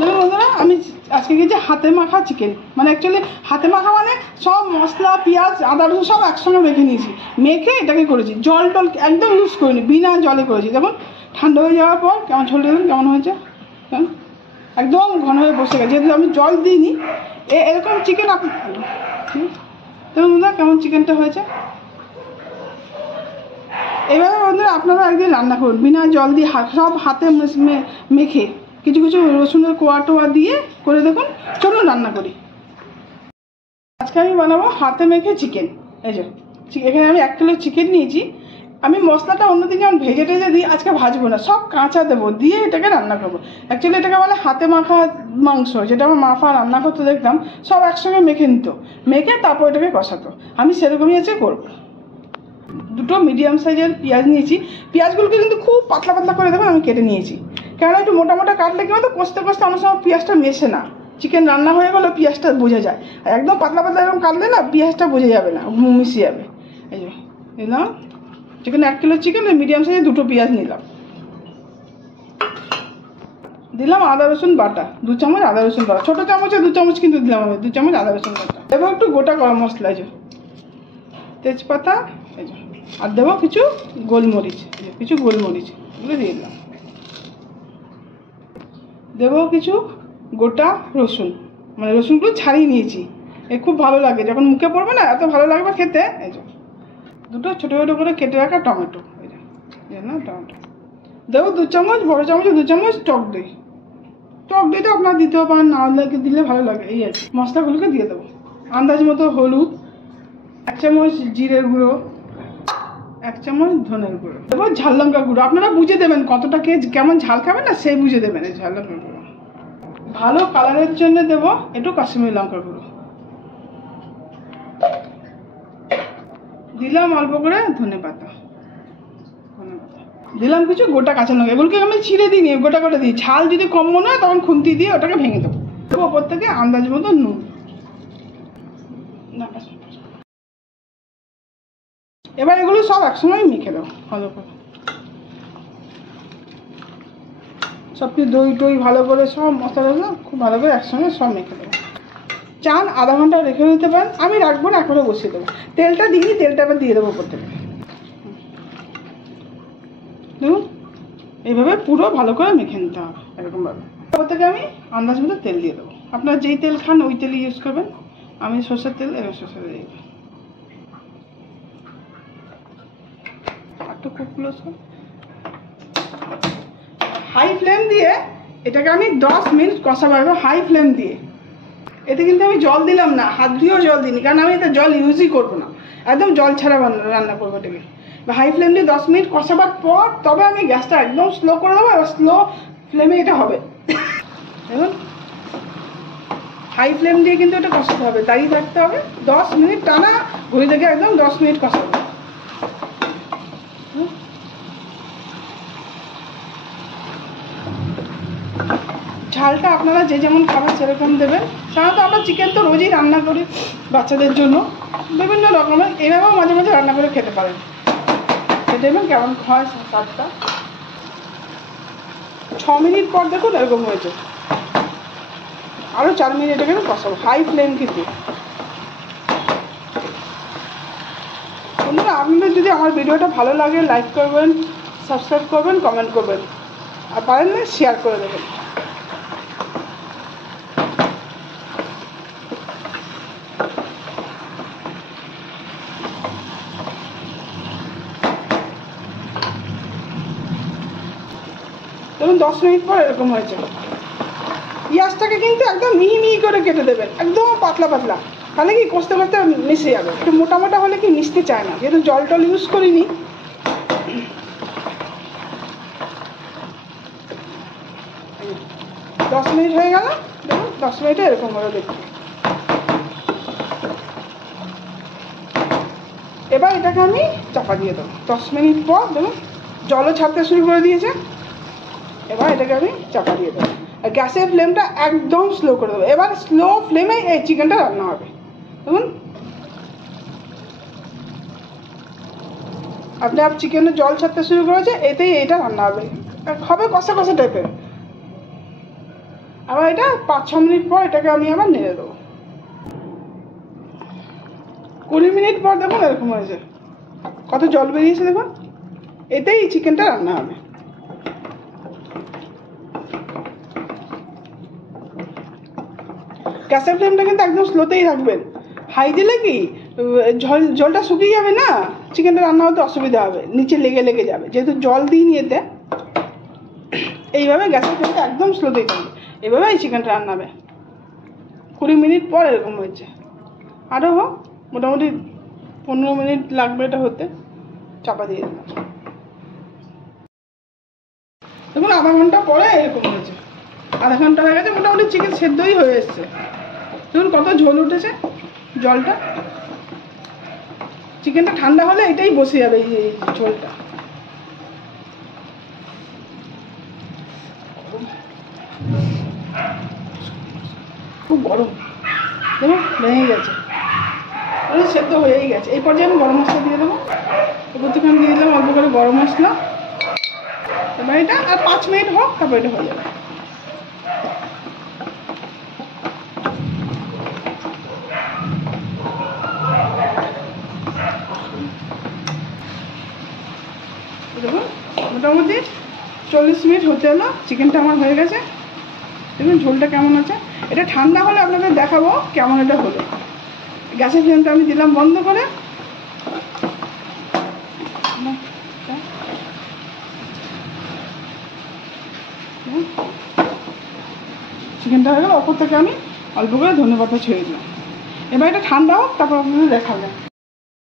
দেখুন বন্ধুরা, আমি আজকে গেছি হাতে মাখা চিকেন, মানে অ্যাকচুয়ালি হাতে মাখা মানে সব মশলা পেঁয়াজ আদা রসুন সব একসঙ্গে মেখে নিয়েছি, মেখে এটাকে করেছি, জল টল একদম ইউজ করিনি, বিনা জলে করেছি। দেখুন ঠান্ডা হয়ে যাওয়ার পর কেমন ঝোল দেখুন কেমন হয়েছে, একদম ঘন হয়ে বসে গেছে, যেহেতু আমি জল দিইনি। এরকম চিকেন দেখুন বন্ধুরা কেমন চিকেনটা হয়েছে। এভাবে বন্ধুরা আপনারা একদিন রান্না করুন, বিনা জল দিয়ে সব হাতে মেখে কিছু কিছু রসুনের কোয়া টোয়া দিয়ে করে দেখুন। চলুন রান্না করি। আজকে আমি বানাবো হাতে মেখে চিকেন। এই যে এখানে আমি 1 কিলো চিকেন নিয়েছি। আমি মশলাটা অন্যদিন যেমন ভেজে টেজে দিই, আজকে ভাজবো না, সব কাঁচা দেবো, দিয়ে এটাকে রান্না করবো। অ্যাকচুয়ালি এটাকে বলে হাতে মাখা মাংস, যেটা আমার মা রান্না করতে দেখতাম, সব একসঙ্গে মেখে নিত, মেখে তারপর এটাকে কষাতো। আমি সেরকমই আজকে করবো। 2টো মিডিয়াম সাইজের পেঁয়াজ নিয়েছি। পেঁয়াজগুলোকে কিন্তু খুব পাতলা পাতলা করে দেখুন আমি কেটে নিয়েছি, কেন একটু মোটা মোটা কাটলে কি হতো, কষতে কষতে অনেক সময় পেঁয়াজটা মেশে না, চিকেন রান্না হয়ে গেলে পেঁয়াজটা বোঝা যায়। আর একদম পাতলা পাতলা এরকম কাটলে না পেঁয়াজটা বোঝা যাবে না, মিশে যাবে। এই যে নিলাম চিকেন, 1 কিলো চিকেন, মিডিয়াম সাইজের 2টো পেঁয়াজ নিলাম। দিলাম আদা রসুন বাটা, 2 চামচ আদা রসুন বাটা, ছোটো চামচে 2 চামচ কিন্তু দিলাম আমি, 2 চামচ আদা রসুন বাটা। এবার একটু গোটা গরম মশলা, এই যে তেজপাতা, এই যে আর দেবো কিছু গোলমরিচ, কিছু গোলমরিচ এগুলো দিয়ে দিলাম। দেবো কিছু গোটা রসুন, মানে রসুনগুলো ছাড়িয়ে নিয়েছি, খুব ভালো লাগে যখন মুখে পড়বে না, এত ভালো লাগবে খেতে। এই যে 2টো ছোটো ছোটো করে কেটে রাখা টমেটো, এই যে না টমেটো দেবো 2 চামচ, বড়ো চামচে 2 চামচ টক দই। টক দইটা আপনার দিতেও পারেন, না দিলে ভালো লাগে। এই আছে মশলাগুলোকে দিয়ে দেবো। আন্দাজ মতো হলুদ, 1 চামচ জিরের গুঁড়ো, 1 চামচ ধনের গুঁড়ো দেবো। ঝাল লঙ্কা গুঁড়ো আপনারা বুঝে দেবেন, কতটা কে কেমন ঝাল খাবেন না সেই বুঝে দেবেন। এই ঝাল লঙ্কা গুঁড়ো ভালো কালারের জন্য দেবো একটু কাশ্মীরি লঙ্কা গুঁড়ো, দিলাম অল্প করে ধনে পাতা, দিলাম কিছু গোটা কাঁচা লঙ্কা, এগুলোকে আমি ছিঁড়ে দিই, গোটা গোটা দিই। ঝাল যদি কম মনে হয় তখন খুন্তি দিয়ে ওটাকে ভেঙে দেবো। ওপর থেকে আন্দাজ মতো নুন। এবার এগুলো সব একসঙ্গে মেখে দেবো ভালো করে, সব কিছু দই টই ভালো করে সব মশলাগুলো খুব ভালো করে একসঙ্গে সব মেখে দেবো। চান আধা ঘন্টা রেখে দিতে পারেন, আমি রাখবো না, একবারে বসিয়ে দেবো। তেলটা দিই, তেলটা আবার দিয়ে দেবো ওপর থেকে। দেখুন এইভাবে পুরো ভালো করে মেখে নিতে হবে এরকমভাবে। ওপর থেকে আমি আন্দাজ মতো তেল দিয়ে দেবো, আপনারা যেই তেল খান ওই তেলই ইউজ করবেন। আমি সর্ষের তেল, এবার সর্ষের তেল দিই একটু কুকলো। হাই ফ্লেম দিয়ে এটাকে আমি 10 মিনিট কষাবো, হাই ফ্লেম দিয়ে। এতে কিন্তু আমি জল দিলাম না, হাত দিয়েও জল দিইনি, কারণ আমি এতে জল ইউজই করবো না, একদম জল ছাড়া রান্না করবো এটাকে। হাই ফ্লেম দিয়ে 10 মিনিট কষাবার পর তবে আমি গ্যাসটা একদম স্লো করে দেবো, এবার স্লো ফ্লেমে এটা হবে। দেখুন হাই ফ্লেম দিয়ে কিন্তু এটা কষাতে হবে, দাঁড়িয়ে থাকতে হবে 10 মিনিট টানা, ঘুরে থেকে একদম 10 মিনিট কষাবো। ঝালটা আপনারা যে যেমন খাবেন সেরকম দেবেন। সাধারণত আমরা চিকেন তো রোজই রান্না করি বাচ্চাদের জন্য বিভিন্ন রকমের, এভাবেও মাঝে মাঝে রান্না করে খেতে পারেন। দেখবেন কেমন হয় স্বাদটা। 6 মিনিট পর দেখুন এরকম হয়েছে, আরও 4 মিনিট এটাকে কষাবো, হাই ফ্লেম কিন্তু। বন্ধুরা আপনাদের যদি আমার ভিডিওটা ভালো লাগে লাইক করবেন, সাবস্ক্রাইব করবেন, কমেন্ট করবেন, আর পারেন না শেয়ার করে দেবেন। দেখুন 10 মিনিট পর এরকম হয়েছে। পেঁয়াজটাকে কিন্তু একদম মিহি মিহি করে কেটে দেবেন, একদম পাতলা পাতলা, তাহলে কি কষতে কষতে মিশে যাবে। একটু মোটা মোটা হলে কি মিশতে চায় না, যেহেতু জল টল ইউজ করিনি। 10 মিনিট হয়ে গেল, দেখুন 10 মিনিটে এরকম হলো দেখতে। এবার এটাকে আমি চাপা দিয়ে দেবো। 10 মিনিট পর দেখুন জলও ছাড়তে শুরু করে দিয়েছে। এবার এটাকে আমি চাপা দিয়ে দেবো, আর গ্যাসের ফ্লেমটা একদম স্লো করে দেবো। এবার স্লো ফ্লেমে এই চিকেনটা রান্না হবে। দেখুন আপনি চিকেনের জল ছাড়তে শুরু করেছে, এতেই এটা রান্না হবে, হবে কষা কষা টাইপের। আবার এটা 5-6 মিনিট পর এটাকে আমি আবার নেড়ে দেবো। 20 মিনিট পর দেখুন এরকম হয়েছে, কত জল বেরিয়েছে দেখুন। এতেই চিকেনটা রান্না হবে। গ্যাসের ফ্লেমটা কিন্তু একদম স্লোতেই রাখবেন। হাই দিলে কি জলটা শুকিয়ে যাবে না, চিকেনটা রান্না হতে অসুবিধা হবে, নিচে লেগে লেগে যাবে, যেহেতু জল দিইনি এতে। এইভাবে গ্যাসের ফ্লেমটা একদম স্লোতেই থাকবে, এভাবে এই চিকেনটা রান্না হবে। 20 মিনিট পর এরকম হয়েছে, আরও হোক, মোটামুটি 15 মিনিট লাগবে এটা হতে। চাপা দিয়ে দিলাম, দেখুন আধা ঘন্টা পরে এরকম হয়েছে। আধা ঘন্টা হয়ে গেছে, মোটামুটি চিকেন সেদ্ধই হয়ে এসছে। দেখুন কত ঝোল উঠেছে জলটা। চিকেনটা ঠান্ডা হলে এটাই বসে যাবে, এই ঝোলটা। খুব গরম, দেখুন ভেঙে গেছে, সেদ্ধ হয়েই গেছে। এই পর্যায়ে আমি গরম মশলা দিয়ে দেবো। উপর থেকে আমি দিয়ে দিলাম অল্প করে গরম মশলা। এবার এটা আর 5 মিনিট হোক, তারপর এটা হয়ে যাবে। দেখুন মোটামুটি 40 মিনিট হতে হলো, চিকেনটা আমার হয়ে গেছে। দেখুন ঝোলটা কেমন আছে। এটা ঠান্ডা হলে আপনাদের দেখাবো কেমন এটা হলো। গ্যাসের ফ্লেমটা আমি দিলাম বন্ধ করে। চিকেনটা হয়ে গেল, ওপর থেকে আমি অল্প করে ধনেপাতা ছেড়ে দিলাম। এবার এটা ঠান্ডা হোক, তারপর আপনাদের দেখাবো।